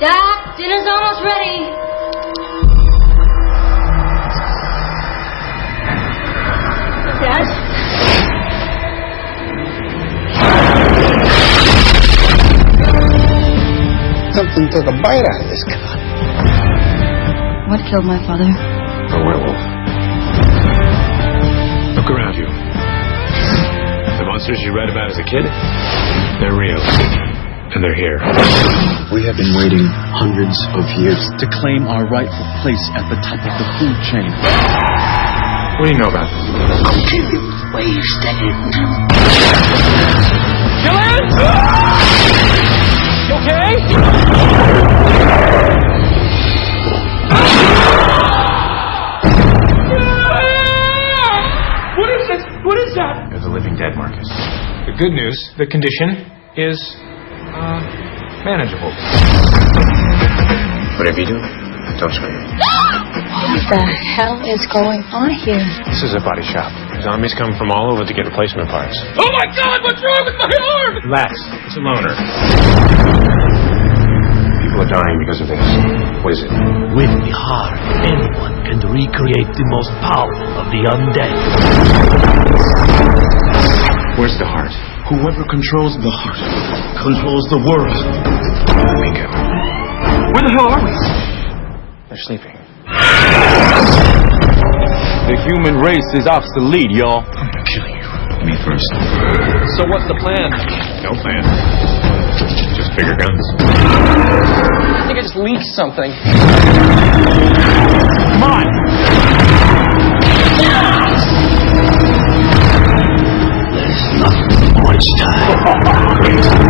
Dad, dinner's almost ready. Dad? Something took a bite out of this guy. What killed my father? A werewolf. Look around you. The monsters you read about as a kid, they're real. And they're here. We have been waiting hundreds of years to claim our rightful place at the top of the food chain. What do you know about this? I'll tell you where you stand. Gillian! You okay? What is it? What is that? You're the living dead, Marcus. The good news, the condition is, manageable. Whatever you do, don't scream. What the hell is going on here? This is a body shop. Zombies come from all over to get replacement parts. Oh my God, what's wrong with my arm? Relax, it's a loner. People are dying because of this. What is it? With the heart, anyone can recreate the most powerful of the undead. Where's the heart? Whoever controls the heart controls the world. Bingo. Where the hell are we? They're sleeping. The human race is obsolete, y'all. I'm gonna kill you. Me first. So what's the plan? No plan. Just bigger guns. I think I just leaked something. Come on! There's not much time. Great.